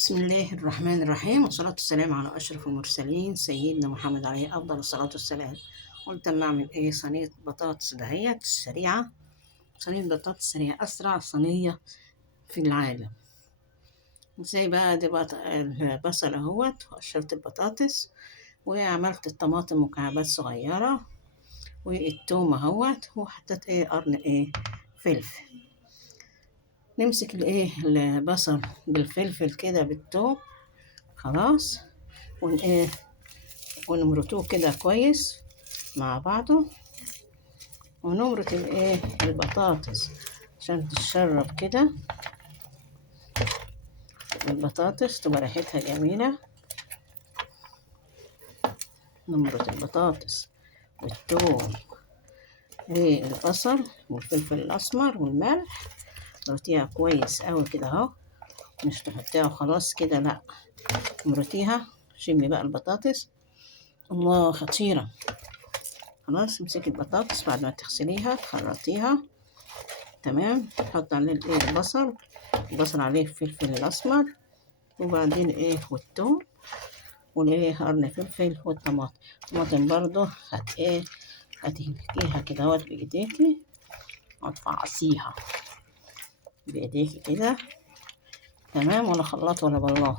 بسم الله الرحمن الرحيم، والصلاة والسلام على أشرف المرسلين سيدنا محمد عليه أفضل الصلاة والسلام. قلت أما أعمل صينية بطاطس دهيت سريعة. صينية بطاطس سريعة، أسرع صينية في العالم. ازاي بقى؟ دي البصل اهوت، وقشرت البطاطس، وعملت الطماطم مكعبات صغيرة، والثوم اهوت، وحطيت قرن فلفل. نمسك البصل بالفلفل كده بالثوم، خلاص، ون ونمرطوه كده كويس مع بعضه، ونمرط البطاطس عشان تتشرب كده. البطاطس تبقى ريحتها جميلة. نمرط البطاطس والثوم والبصل والفلفل الأسمر والملح، نمرطيها كويس أوي كده اهو، مش تحطيها وخلاص كده، لأ، نمرطيها. شمي بقى البطاطس، الله خطيرة. خلاص، امسكي البطاطس بعد ما تغسليها تخرطيها، تمام. تحط عليه البصل عليه الفلفل الأسمر، وبعدين والثوم، قرن فلفل، والطماطم. الطماطم برضو هتهلكيها كده اهوت بإيديكي، وتفعصيها بإيديكي كده، تمام، ولا خلاط ولا بلاط،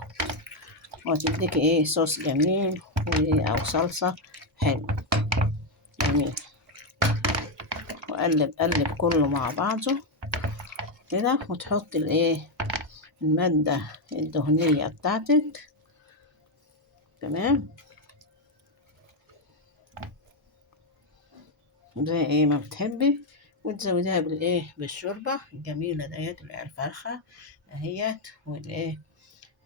وهتديكي صوص جميل أو صلصة حلو جميل. وقلب قلب كله مع بعضه كده، وتحط المادة الدهنية بتاعتك، تمام، زي ما بتحبي، وتزوديها بالشوربة الجميلة ديت، اللي هي الفرخة اهيت،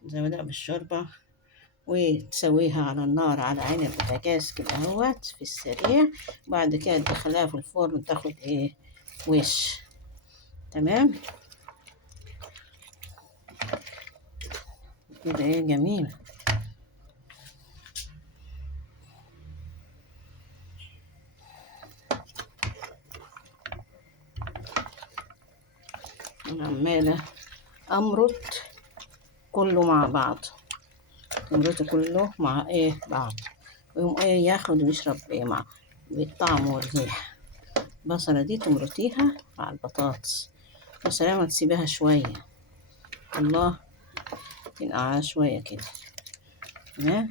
تزوديها بالشوربة، وتسويها على النار على عين البوتاجاز كده اهوت في السريع. بعد كده تدخليها في الفرن، تاخد وش، تمام كده، جميل. أنا عمالة أمرط كله مع بعض، تمرطي كله مع بعض، ويقوم ياخد ويشرب مع بالطعم والريحة. البصلة دي تمرطيها مع البطاطس، وسلامة تسيبها شوية، الله، تنقعها شوية كده، تمام.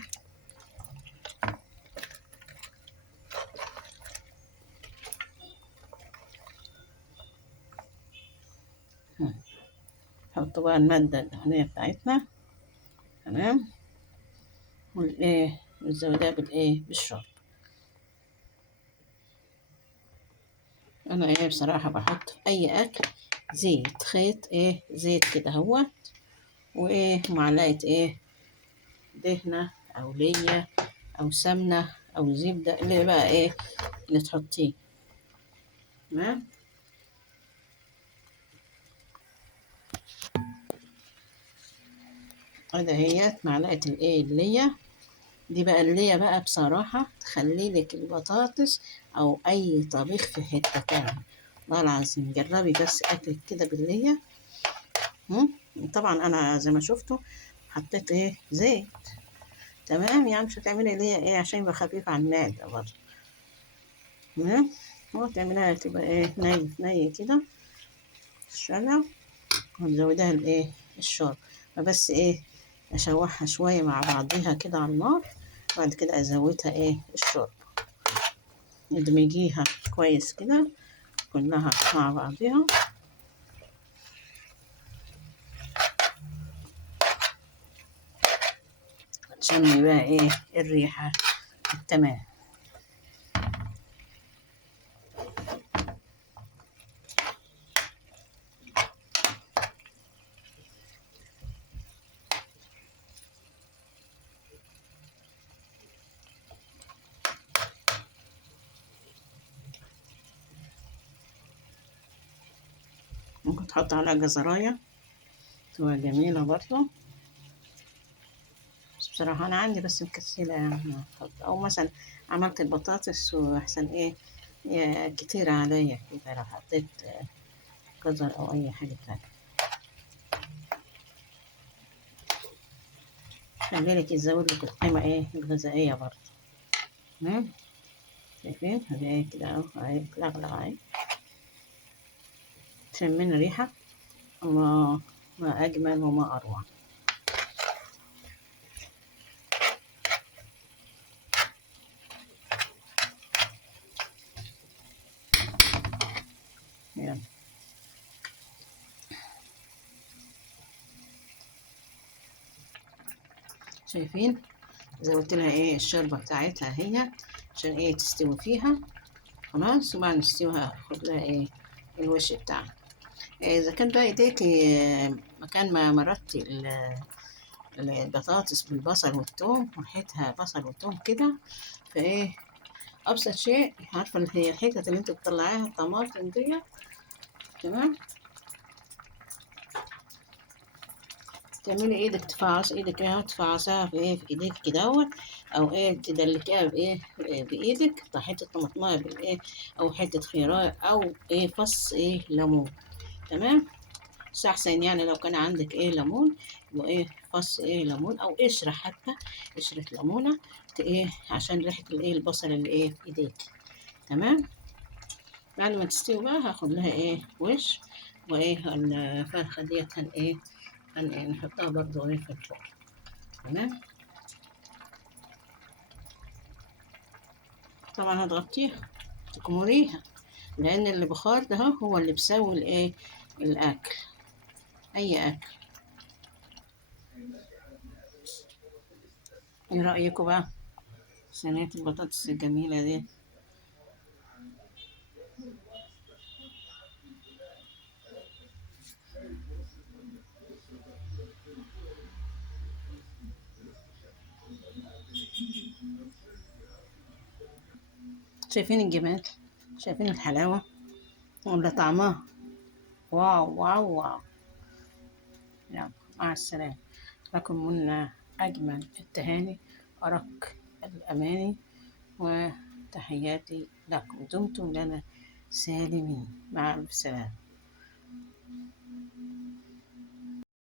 نحط بقى المادة الدهنية بتاعتنا، تمام، والزودها بالشرب. أنا بصراحة بحط في أي أكل زيت، خيط زيت كده هو، ومعلقة دهنة أو ليا أو سمنة أو زبدة، اللي بقى اللي تحطيه، تمام. هذا هي معلقة الليا دي بقى. الليا بقى بصراحة تخلي لك البطاطس أو أي طبيخ في حتة تانية، والله العظيم. جربي بس أكلك كده بالليا. طبعا أنا زي ما شفتوا حطيت زيت، تمام، يعني مش هتعملي ليا عشان يبقى خفيف على المعدة برضه، تمام. وتعمليها تبقى ني كده الشلة، وتزودها الشوربة. بس أشوحها شوية مع بعضيها كده على النار، بعد كده أزودها الشوربة، ندمجيها كويس كده كلها مع بعضيها، عشان يبقى الريحة تمام. ممكن تحط عليها جزراية، تبقى جميلة برضه. بس بصراحة أنا عندي بس مكسلة يعني أحط، أو مثلا عملت البطاطس وأحسن كتير عليا كده، لو حطيت جزر أو أي حاجة تانية. خليلك يزود لك القيمة ايه الغذائية برضه. تمام. شايفين هذه كده اهو، اهي بتلغلغ اهي، شمين ريحة. الله، ما أجمل وما أروع. يلا. شايفين زودت لها ايه الشوربة بتاعتها هي عشان ايه تستوي فيها. خلاص، وبعد ما تستوي هاخد لها ايه الوش بتاعها. إذا كان بقى ايديكي مكان ما مرطتي البطاطس بالبصل والثوم، وريحتها بصل وثوم كده، فايه ابسط شيء، عارفه اللي هي الحتت اللي انت بتطلعيها الطماطم دي. تمام. تعملي ايدك، تفعص ايدك ايه، تفعصها في ايه في ايديك كدهوت، او ايه تدلكيها بايه بايدك، حته طماطمايه بالايه، او حته خيار، او ايه فص ايه ليمون. تمام. يستحسن يعني لو كان عندك ايه ليمون، وايه فص ايه ليمون، او قشرة حتى، قشرة ليمونة، ايه عشان ريحة الايه البصل اللي ايه في ايديك. تمام. بعد ما تستوي بقى هاخد لها ايه وش، وايه الفرخة ديت هن ايه نحطها برضو ايه في الفرن. تمام. طبعا هتغطيها، تكمريها، لان البخار ده هو اللي بيسوي الايه الاكل، اي اكل. ايه رأيكم بقى صينية البطاطس الجميلة دي؟ شايفين الجمال، شايفين الحلاوة ولا طعمها؟ واو واو واو. يلا، مع السلامة. لكم منا أجمل التهاني، أرق الأماني، وتحياتي لكم. دمتم لنا سالمين، مع السلامة.